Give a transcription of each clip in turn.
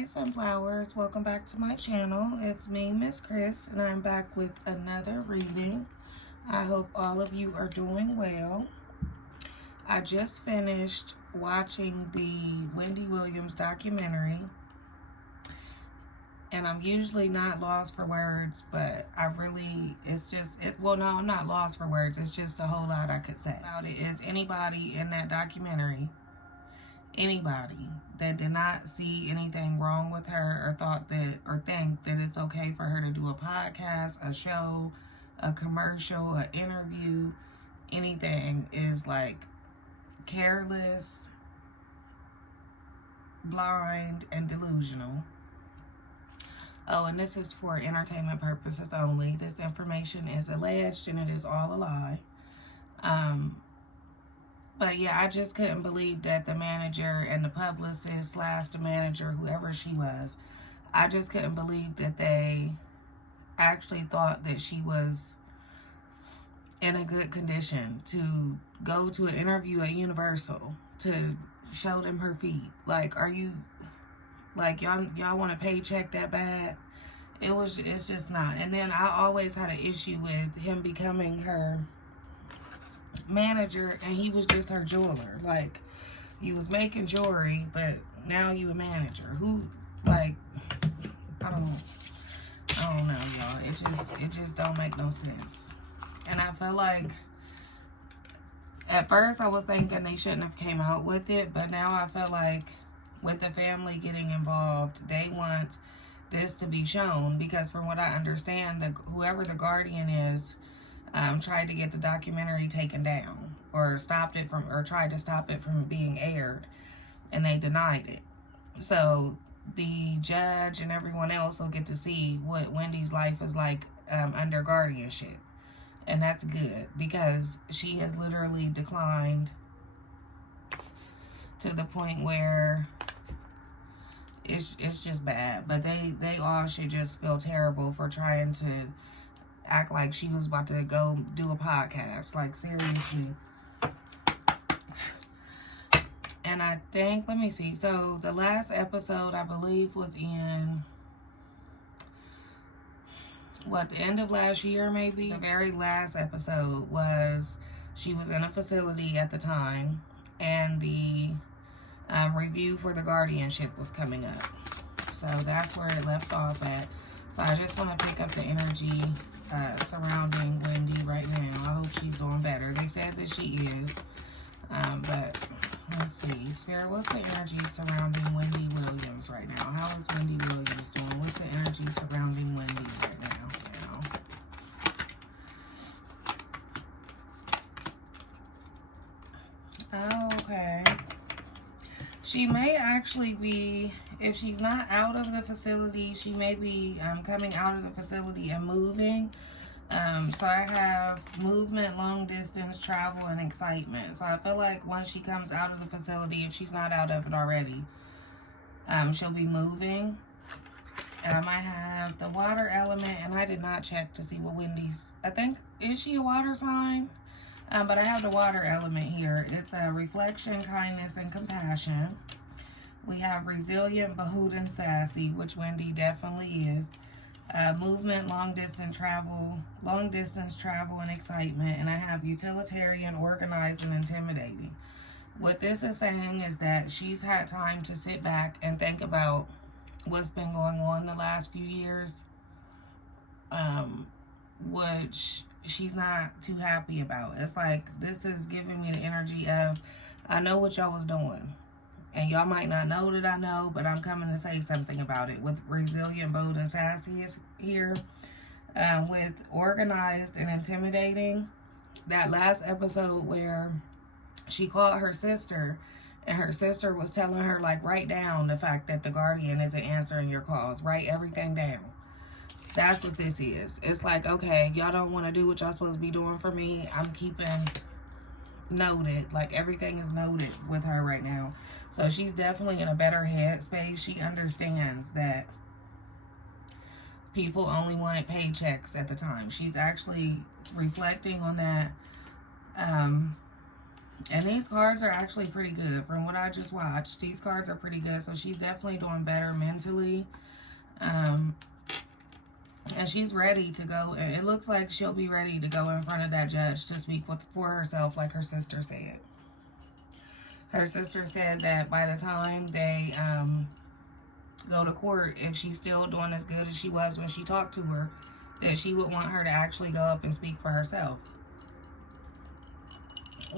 Hi Sunflowers, welcome back to my channel. It's me, Miss Chris, and I'm back with another reading. I hope all of you are doing well. I just finished watching the Wendy Williams documentary, and I'm usually not lost for words, but well, no, I'm not lost for words. It's just a whole lot I could say about it. Is anybody in that documentary, anybody that did not see anything wrong with her or thought that or think that it's okay for her to do a podcast, a show, a commercial, an interview, anything, is like careless, blind, and delusional. Oh, and this is for entertainment purposes only. This information is alleged and it is all a lie. But yeah, I just couldn't believe that the manager and the publicist / the manager, whoever she was, I just couldn't believe that they actually thought that she was in a good condition to go to an interview at Universal, to show them her feet. Like, are you, like, y'all want a paycheck that bad? It's just not. And then I always had an issue with him becoming her manager, and he was just her jeweler. Like, he was making jewelry, but now you a manager. Who, like, I don't know, y'all. It just don't make no sense. And I feel like at first I was thinking they shouldn't have came out with it, but now I feel like with the family getting involved, they want this to be shown, because from what I understand, whoever the guardian is tried to get the documentary taken down, or tried to stop it from being aired, and they denied it. So the judge and everyone else will get to see what Wendy's life is like under guardianship. And that's good, because she has literally declined to the point where it's just bad. But they all should just feel terrible for trying to act like she was about to go do a podcast. Like, seriously. And I think, let me see. So the last episode, I believe, was in, the end of last year, maybe? The very last episode was, she was in a facility at the time, and the review for the guardianship was coming up. So that's where it left off at. So I just want to pick up the energy surrounding Wendy right now. I hope she's doing better. They said that she is. But let's see. Spirit, what's the energy surrounding Wendy Williams right now? How is Wendy Williams doing? What's the energy surrounding Wendy right now? Okay. She may actually be, if she's not out of the facility, she may be coming out of the facility and moving. So I have movement, long distance, travel, and excitement. So I feel like once she comes out of the facility, if she's not out of it already, she'll be moving. And I might have the water element, and I did not check to see what Wendy's, I think, is she a water sign? But I have the water element here. It's a reflection, kindness, and compassion. We have resilient, behood, and sassy, which Wendy definitely is. Movement, long distance travel, and excitement. And I have utilitarian, organized, and intimidating. What this is saying is that she's had time to sit back and think about what's been going on the last few years, which she's not too happy about. It's like, this is giving me the energy of, I know what y'all was doing, and y'all might not know that I know, but I'm coming to say something about it. With resilient, bold, and sassy is here. With organized and intimidating, that last episode where she called her sister, and her sister was telling her, like, write down the fact that the guardian isn't answering your calls. Write everything down. That's what this is. It's like, okay, y'all don't want to do what y'all supposed to be doing for me. I'm keeping noted. Like, everything is noted with her right now. So she's definitely in a better headspace. She understands that people only wanted paychecks at the time. She's actually reflecting on that. And these cards are actually pretty good. From what I just watched, these cards are pretty good. So she's definitely doing better mentally. And she's ready to go. It looks like she'll be ready to go in front of that judge to speak for herself, like her sister said. Her sister said that by the time they go to court, if she's still doing as good as she was when she talked to her, that she would want her to actually go up and speak for herself.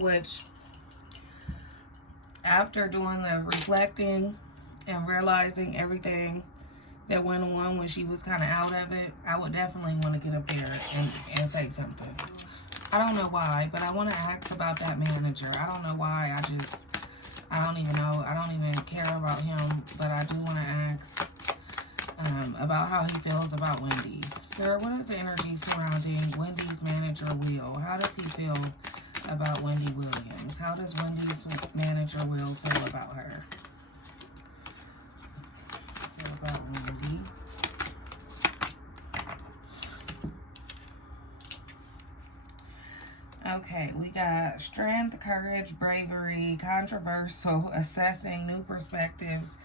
Which, after doing the reflecting and realizing everything that went on when she was kind of out of it, I would definitely want to get up there and say something. I don't know why, but I want to ask about that manager. I don't know why. I don't even know. I don't even care about him, but I do want to ask about how he feels about Wendy. Spirit, what is the energy surrounding Wendy's manager, Will? How does he feel about Wendy Williams? How does Wendy's manager, Will, feel about her? Feel about Wendy. Okay, we got strength, courage, bravery, controversial, assessing, new perspectives,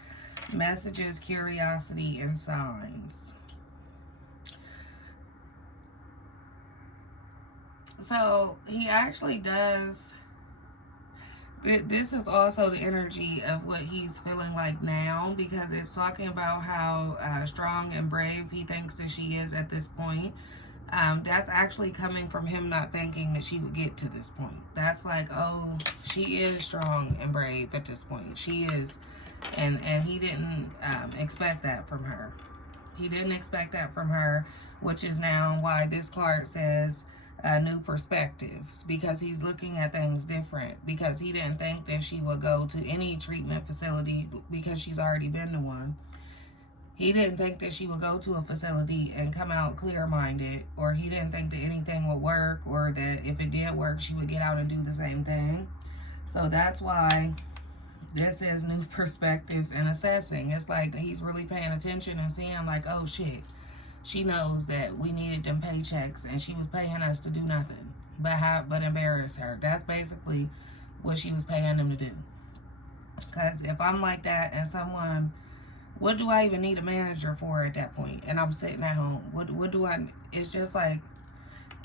messages, curiosity, and signs. So he actually does. This is also the energy of what he's feeling like now, because it's talking about how strong and brave he thinks that she is at this point. That's actually coming from him not thinking that she would get to this point. That's like, oh, she is strong and brave at this point. She is. And he didn't expect that from her. He didn't expect that from her, which is now why this card says new perspectives, because he's looking at things different, because he didn't think that she would go to any treatment facility because she's already been to one. He didn't think that she would go to a facility and come out clear-minded, or he didn't think that anything would work, or that if it did work, she would get out and do the same thing. So that's why this is new perspectives and assessing. It's like he's really paying attention and seeing like, oh shit, she knows that we needed them paychecks and she was paying us to do nothing but embarrass her. That's basically what she was paying them to do. Because if I'm like that and someone, what do I even need a manager for at that point? And I'm sitting at home. What do I, it's just like,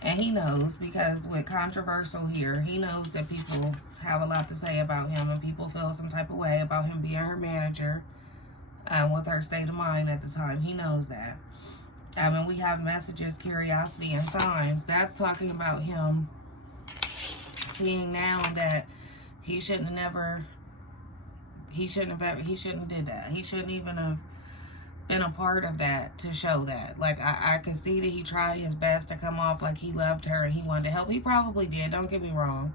and he knows, because with controversial here, he knows that people have a lot to say about him and people feel some type of way about him being her manager with her state of mind at the time. He knows that. And we have messages, curiosity, and signs. That's talking about him seeing now that he shouldn't have never, he shouldn't have did that. He shouldn't even have been a part of that to show that. Like, I could see that he tried his best to come off like he loved her and he wanted to help. He probably did, don't get me wrong.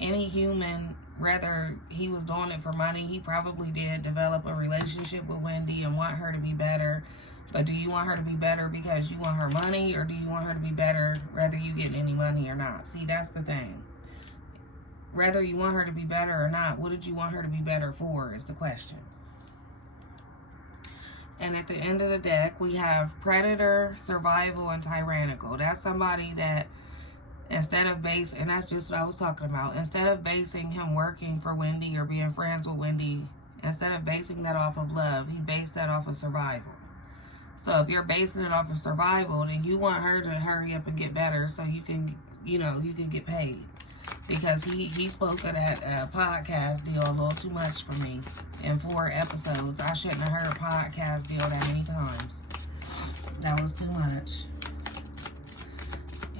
Any human, whether he was doing it for money, he probably did develop a relationship with Wendy and want her to be better. But do you want her to be better because you want her money, or do you want her to be better whether you get any money or not? See, that's the thing. Whether you want her to be better or not, what did you want her to be better for is the question. And at the end of the deck, we have predator, survival, and tyrannical. That's somebody that, instead of and that's just what I was talking about. Instead of basing him working for Wendy or being friends with Wendy, instead of basing that off of love, he based that off of survival. So if you're basing it off of survival, then you want her to hurry up and get better so you can, you can get paid. Because he spoke of that podcast deal a little too much for me in 4 episodes. I shouldn't have heard podcast deal that many times. That was too much.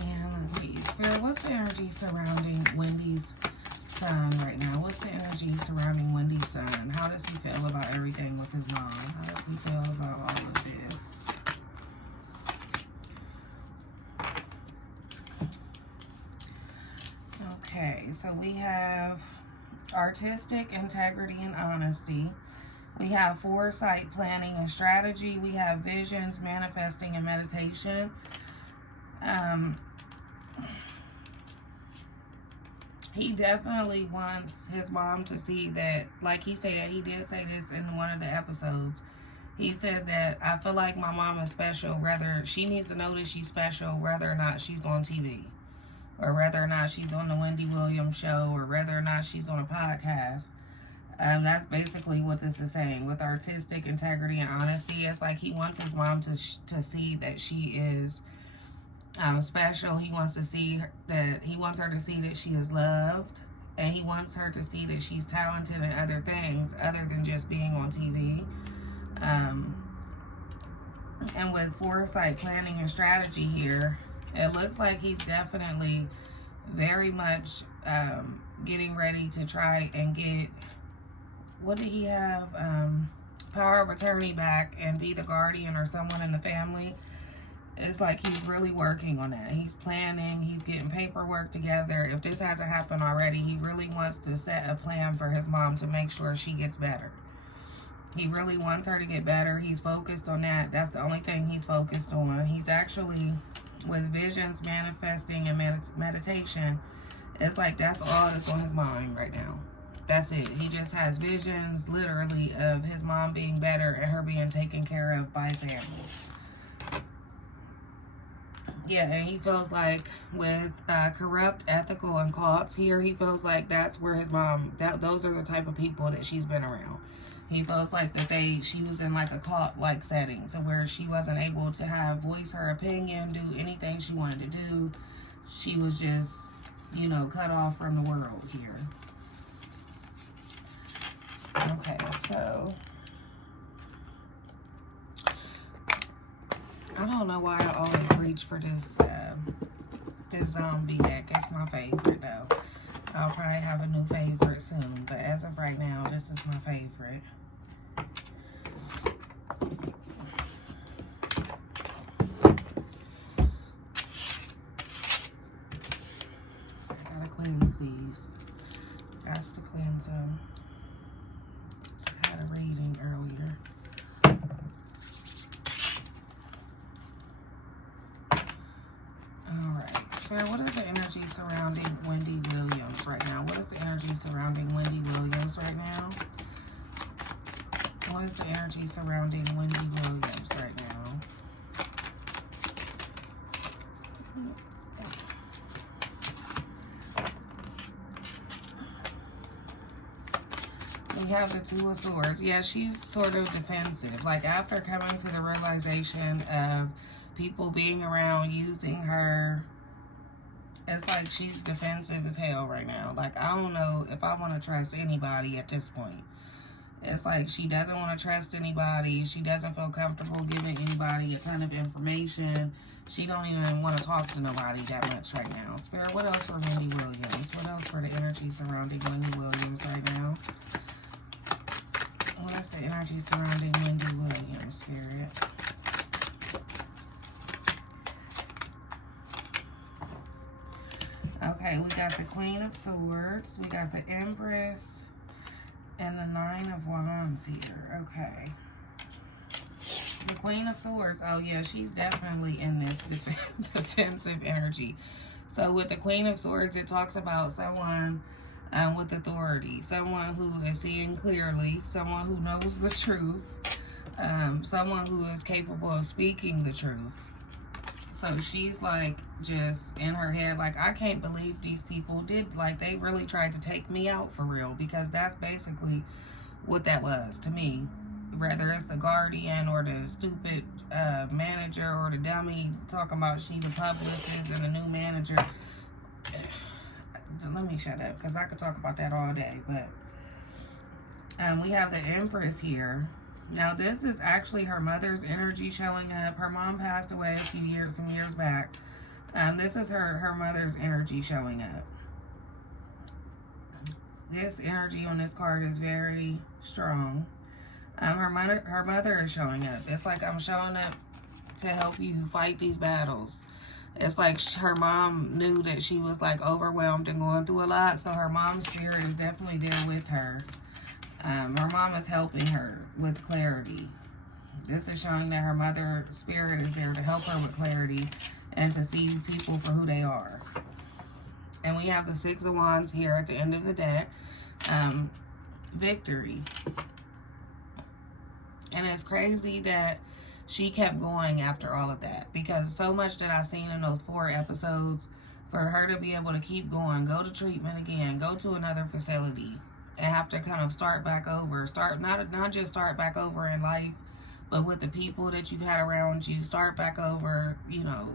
And let's see, Spirit, what's the energy surrounding Wendy's son right now? What's the energy surrounding Wendy's son? How does he feel about everything with his mom? How does he feel about all of this? Okay, so we have artistic integrity and honesty. We have foresight, planning, and strategy. We have visions, manifesting, and meditation. He definitely wants his mom to see that, like he said, he did say this in one of the episodes. He said that, I feel like my mom is special, she needs to know that she's special, whether or not she's on TV. or whether or not she's on the Wendy Williams show, or whether or not she's on a podcast. That's basically what this is saying. With artistic integrity and honesty, it's like he wants his mom to see that she is special. He wants to see that, he wants her to see that she is loved, and he wants her to see that she's talented in other things other than just being on TV. And with foresight, planning, and strategy here, it looks like he's definitely very much getting ready to try and get, what did he have? Power of attorney back and be the guardian or someone in the family. It's like he's really working on that. He's planning, he's getting paperwork together. If this hasn't happened already, he really wants to set a plan for his mom to make sure she gets better. He really wants her to get better. He's focused on that. That's the only thing he's focused on. He's actually, with visions, manifesting, and meditation, it's like that's all that's on his mind right now. That's it. He just has visions, literally, of his mom being better and her being taken care of by family. Yeah, and he feels like with corrupt, ethical, and cults here, he feels like that's where his mom, those are the type of people that she's been around. He feels like that she was in like a cult-like setting to where she wasn't able to voice her opinion, do anything she wanted to do. She was just, you know, cut off from the world here. Okay, so I don't know why I always reach for this zombie deck. It's my favorite though. I'll probably have a new favorite soon, but as of right now, this is my favorite. Gotta cleanse these. Got to cleanse them. I had a reading earlier. Alright, Spirit, what is the energy surrounding Wendy Williams right now? What is the energy surrounding Wendy Williams right now? What is the energy surrounding Wendy Williams right now? We have the Two of Swords. Yeah, she's sort of defensive. Like, after coming to the realization of people being around using her, it's like she's defensive as hell right now. Like, I don't know if I want to trust anybody at this point. It's like she doesn't want to trust anybody. She doesn't feel comfortable giving anybody a ton of information. She don't even want to talk to nobody that much right now. Spirit, what else for Wendy Williams? What else for the energy surrounding Wendy Williams right now? What is the energy surrounding Wendy Williams, Spirit? Okay, we got the Queen of Swords. We got the Empress. And the Nine of Wands here. Okay. The Queen of Swords. Oh, yeah, she's definitely in this defensive energy. So with the Queen of Swords, it talks about someone with authority. Someone who is seeing clearly. Someone who knows the truth. Someone who is capable of speaking the truth. So she's like just in her head, like, I can't believe these people did, like, they really tried to take me out for real, because that's basically what that was to me. Whether it's the guardian or the stupid manager or the dummy talking about she the publicist and the new manager. Let me shut up, because I could talk about that all day. But we have the Empress here. Now, this is actually her mother's energy showing up. Her mom passed away some years back. This is her mother's energy showing up. This energy on this card is very strong. Her mother is showing up. It's like, I'm showing up to help you fight these battles. It's like her mom knew that she was like overwhelmed and going through a lot. So her mom's spirit is definitely there with her. Her mom is helping her with clarity. This is showing that her mother spirit is there to help her with clarity and to see people for who they are. And we have the Six of Wands here at the end of the deck. Victory. And it's crazy that she kept going after all of that, because so much that I've seen in those 4 episodes for her to be able to keep going, go to treatment again, go to another facility, and have to kind of start back over. Not just start back over in life, but with the people that you've had around you. Start back over, you know,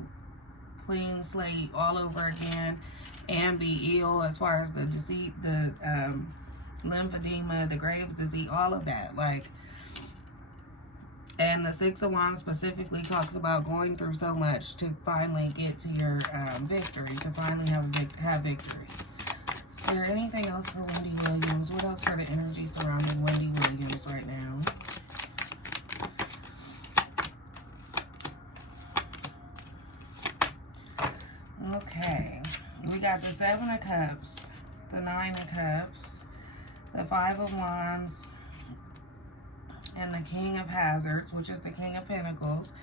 clean slate all over again, and be ill as far as the disease, the lymphedema, the Graves' disease, all of that. Like, and the Six of Wands specifically talks about going through so much to finally get to your victory, to finally have victory. Is there anything else for Wendy Williams? What else for the energy surrounding Wendy Williams right now? Okay, we got the Seven of Cups, the Nine of Cups, the Five of Wands, and the King of Hazards, which is the King of Pentacles.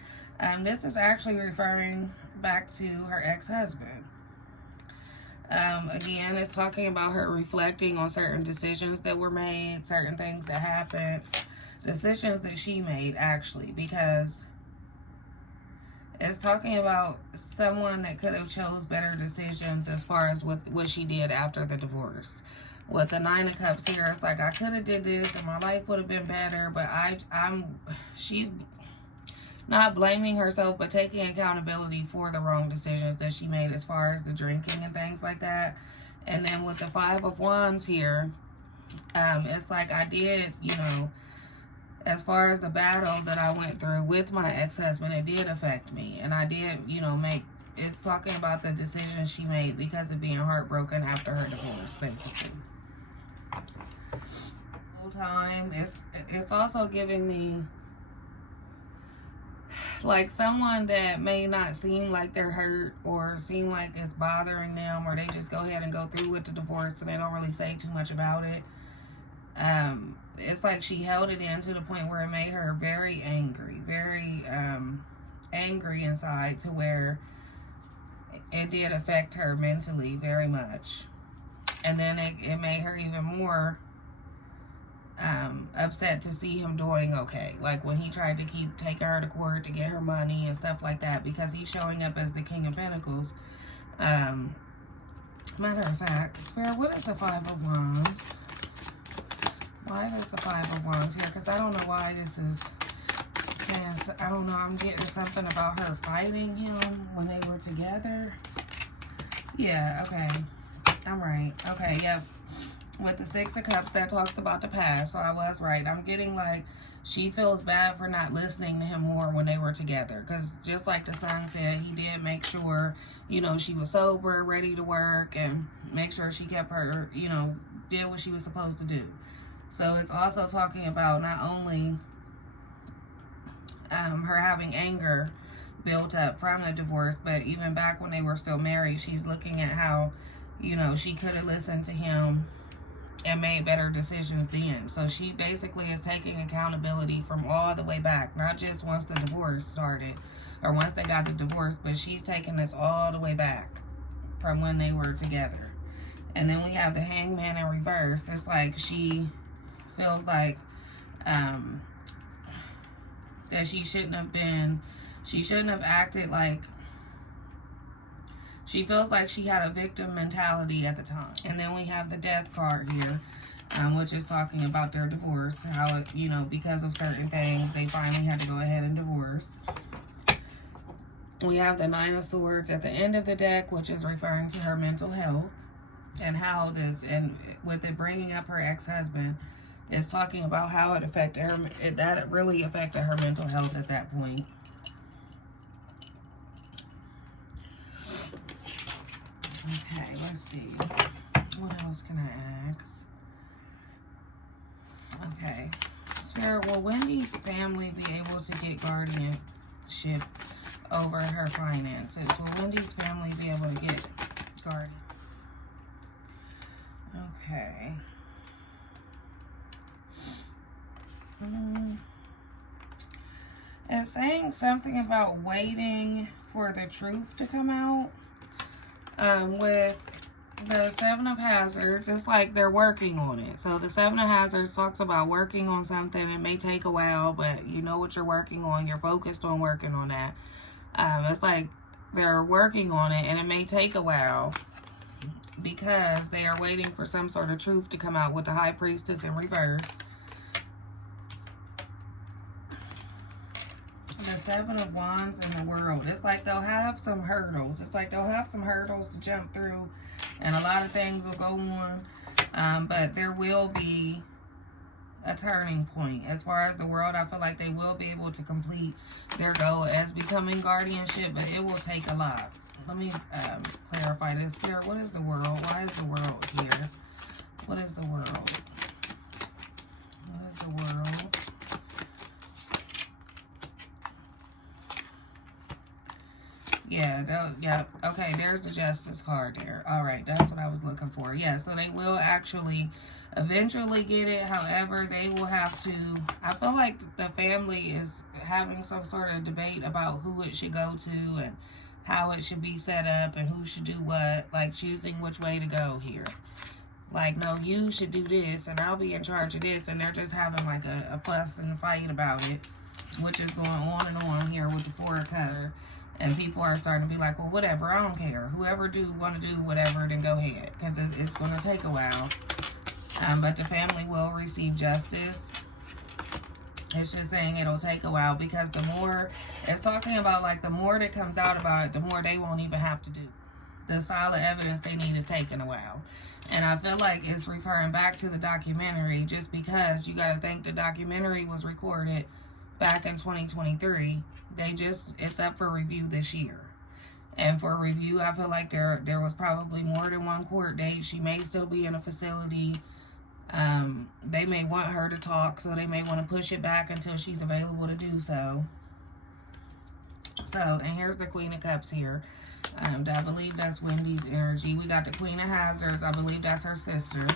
This is actually referring back to her ex-husband. Again, it's talking about her reflecting on certain decisions that were made, certain things that happened, decisions that she made, actually, because it's talking about someone that could have chose better decisions as far as what she did after the divorce. With the Nine of Cups here, it's like, I could have did this and my life would have been better, but she's not blaming herself, but taking accountability for the wrong decisions that she made as far as the drinking and things like that. And then with the Five of Wands here, it's like, I did, you know, as far as the battle that I went through with my ex-husband, it did affect me. And I did, you know, it's talking about the decisions she made because of being heartbroken after her divorce, basically. Full time. It's also giving me like someone that may not seem like they're hurt or seem like it's bothering them, or they just go ahead and go through with the divorce and they don't really say too much about it. It's like she held it in to the point where it made her very angry, very angry inside, to where it did affect her mentally very much. And then it made her even more upset to see him doing okay. Like when he tried to keep taking her to court to get her money and stuff like that, because he's showing up as the King of Pentacles. Matter of fact, Spirit, what is the Five of Wands? Why is the Five of Wands here? Because I don't know why this is saying, I don't know, I'm getting something about her fighting him when they were together. Yeah, okay. I'm right. Okay, yep. With the Six of Cups, that talks about the past, so I was right. I'm getting like she feels bad for not listening to him more when they were together. Because just like the Sun said, he did make sure, you know, she was sober, ready to work, and make sure she kept her, you know, did what she was supposed to do. So it's also talking about not only her having anger built up from the divorce, but even back when they were still married, she's looking at how, you know, she could have listened to him and made better decisions then. So she basically is taking accountability from all the way back, not just once the divorce started or once they got the divorce, but she's taking this all the way back from when they were together. And then we have the Hangman in reverse. It's like she feels like that she shouldn't have acted like, she feels like she had a victim mentality at the time. And then we have the Death card here, which is talking about their divorce. How, it, you know, because of certain things, they finally had to go ahead and divorce. We have the Nine of Swords at the end of the deck, which is referring to her mental health. And how this, and with it bringing up her ex-husband, is talking about how it affected her, that it really affected her mental health at that point. Okay, let's see. What else can I ask? Okay. Spirit, will Wendy's family be able to get guardianship over her finances? Will Wendy's family be able to get guardian? Okay. It's saying something about waiting for the truth to come out. With the Seven of Hazards, it's like they're working on it. So the Seven of Hazards talks about working on something. It may take a while, but you know what you're working on. You're focused on working on that. It's like they're working on it, and it may take a while because they are waiting for some sort of truth to come out with the High Priestess in reverse. The Seven of Wands in the World. It's like they'll have some hurdles. It's like they'll have some hurdles to jump through, and a lot of things will go on. But there will be a turning point. As far as the world, I feel like they will be able to complete their goal as becoming guardianship, but it will take a lot. Let me clarify this. Spirit, what is the world? Why is the world here? What is the world? What is the world? Yeah, okay, there's the Justice card there. All right, that's what I was looking for. Yeah, so they will actually eventually get it. However, they will have to, I feel like the family is having some sort of debate about who it should go to and how it should be set up and who should do what, like choosing which way to go here. Like, no, you should do this and I'll be in charge of this, and they're just having like a fuss and fight about it, which is going on and on here with the Four of Cups. And people are starting to be like, well, whatever, I don't care. Whoever want to do whatever, then go ahead. Because it's going to take a while. But the family will receive justice. It's just saying it'll take a while, because the more, it's talking about like the more that comes out about it, the more they won't even have to do. The solid evidence they need is taking a while. And I feel like it's referring back to the documentary, just because you got to think the documentary was recorded back in 2023. It's up for review this year. And for review, I feel like there was probably more than one court date. She may still be in a facility. They may want her to talk, so they may want to push it back until she's available to do so. And here's the Queen of Cups here. I believe that's Wendy's energy. We got the Queen of Hazards. I believe that's her sister.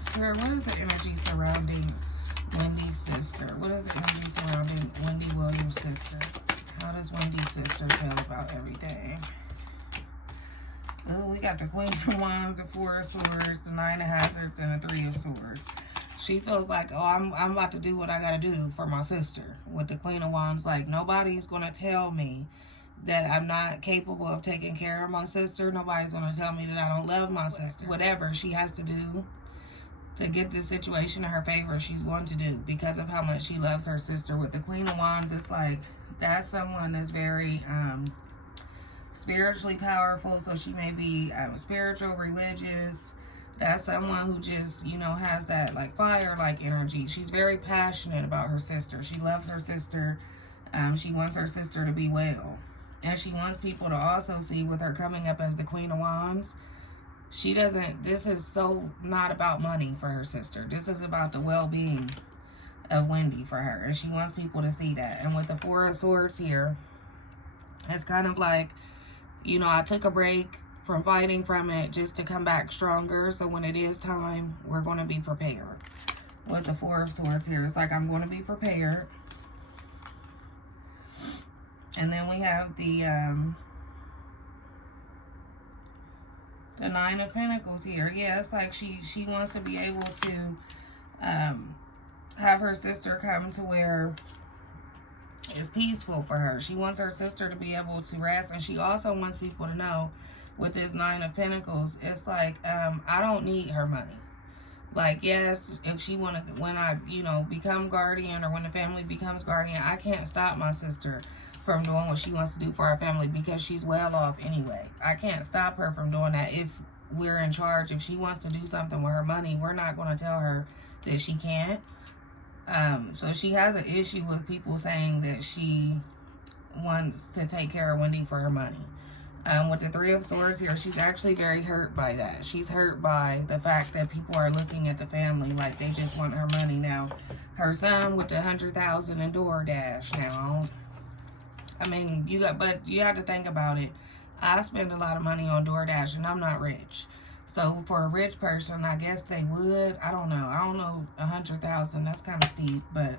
Spirit, what is the energy surrounding Wendy's sister? What is the energy surrounding Wendy Williams' sister? How does Wendy's sister feel about everything? Oh, we got the Queen of Wands, the Four of Swords, the Nine of Hazards, and the Three of Swords. She feels like, oh, I'm about to do what I got to do for my sister. With the Queen of Wands, like, nobody's going to tell me that I'm not capable of taking care of my sister. Nobody's going to tell me that I don't love my sister. Whatever she has to do to get this situation in her favor, she's going to do, because of how much she loves her sister. With the Queen of Wands, it's like that's someone that's very spiritually powerful. So she may be spiritual, religious. That's someone who just, has that like fire-like energy. She's very passionate about her sister. She loves her sister. She wants her sister to be well. And she wants people to also see, with her coming up as the Queen of Wands, this is so not about money for her sister. This is about the well-being of Wendy for her. And she wants people to see that. And with the Four of Swords here, it's kind of like, I took a break from fighting from it just to come back stronger. So when it is time, we're going to be prepared. With the Four of Swords here, it's like I'm going to be prepared. And then we have the Nine of Pentacles here. Yeah, it's like she wants to be able to have her sister come to where it's peaceful for her. She wants her sister to be able to rest, and she also wants people to know, with this Nine of Pentacles, it's like, I don't need her money. Like, yes, if she when I, become guardian, or when the family becomes guardian, I can't stop my sister from doing what she wants to do for our family, because she's well off anyway. I can't stop her from doing that if we're in charge. If she wants to do something with her money, we're not going to tell her that she can't. So she has an issue with people saying that she wants to take care of Wendy for her money. With the Three of Swords here, she's actually very hurt by that. She's hurt by the fact that people are looking at the family like they just want her money. Now, her son with the 100,000 in DoorDash now. I mean, you have to think about it. I spend a lot of money on DoorDash, and I'm not rich. So for a rich person, I guess they would. I don't know. 100,000, that's kind of steep, but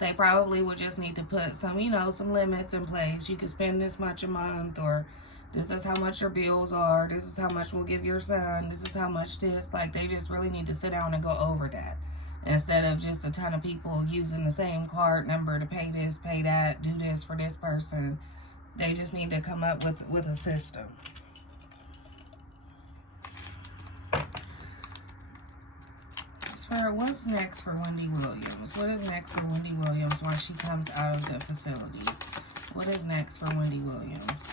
they probably would just need to put some, some limits in place. You could spend this much a month, or this is how much your bills are. This is how much we'll give your son. This is how much this. Like, they just really need to sit down and go over that. instead of just a ton of people using the same card number to pay this, pay that, do this for this person. They just need to come up with a system. Spirit, what's next for Wendy Williams? What is next for Wendy Williams once she comes out of the facility? What is next for Wendy Williams?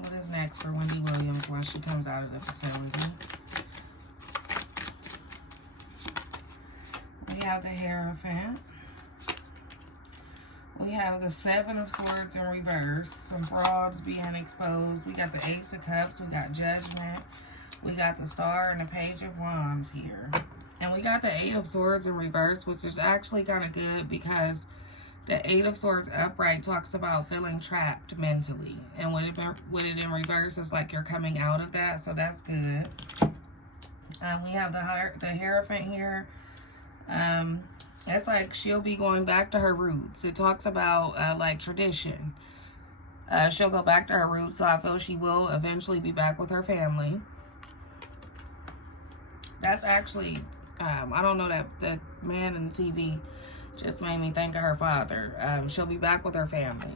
What is next for Wendy Williams once she comes out of the facility? We have the Hierophant. We have the Seven of Swords in reverse. Some frauds being exposed. We got the Ace of Cups. We got Judgment. We got the Star and the Page of Wands here. And we got the Eight of Swords in reverse, which is actually kind of good because the Eight of Swords upright talks about feeling trapped mentally. And with it in reverse, it's like you're coming out of that, so that's good. We have the Hierophant here. It's like she'll be going back to her roots. It talks about like tradition. She'll go back to her roots, so I feel she will eventually be back with her family. That's actually, I don't know, that man in the TV just made me think of her father. She'll be back with her family.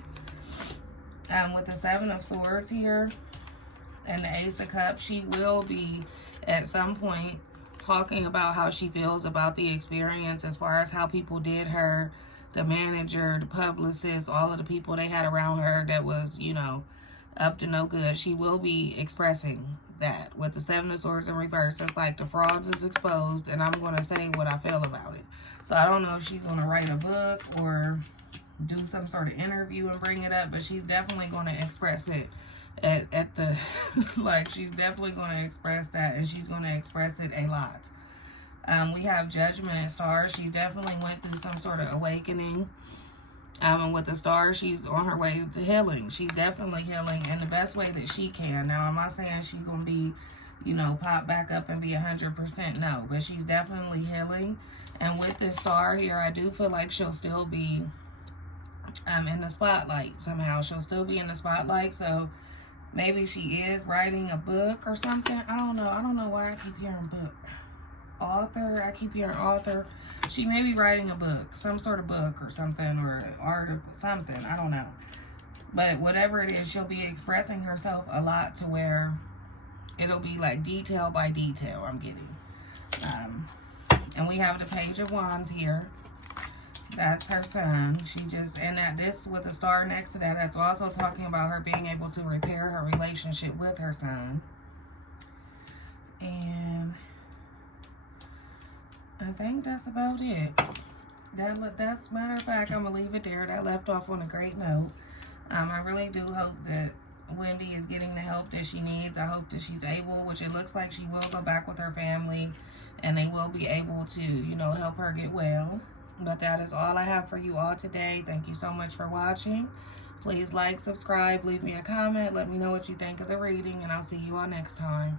With the Seven of Swords here and the Ace of Cups, she will be at some point talking about how she feels about the experience as far as how people did her, the manager, the publicist, all of the people they had around her that was, you know, up to no good. She will be expressing that. With the Seven of Swords in reverse, it's like the frauds is exposed and I'm going to say what I feel about it. So I don't know if she's going to write a book or do some sort of interview and bring it up, but she's definitely going to express it at the like, she's definitely going to express that, and she's going to express it a lot. We have Judgment and Star. She definitely went through some sort of awakening. And with the Star, she's on her way to healing. She's definitely healing in the best way that she can. Now, I'm not saying she's going to be, you know, pop back up and be 100%. No, but she's definitely healing. And with this Star here, I do feel like she'll still be in the spotlight somehow. She'll still be in the spotlight. So maybe she is writing a book or something. I don't know. I don't know why I keep hearing book. Author. I keep hearing author. She may be writing a book. Some sort of book or something, or article, something. I don't know. But whatever it is, she'll be expressing herself a lot to where it'll be like detail by detail I'm getting. And we have the Page of Wands here. That's her son. She just, and that this with the Star next to that, that's also talking about her being able to repair her relationship with her son. And I think that's about it. That's matter of fact, I'm gonna leave it there. That left off on a great note. I really do hope that Wendy is getting the help that she needs. I hope that she's able, which it looks like she will go back with her family, and they will be able to, you know, help her get well. But that is all I have for you all today. Thank you so much for watching. Please like, subscribe, leave me a comment, let me know what you think of the reading, and I'll see you all next time.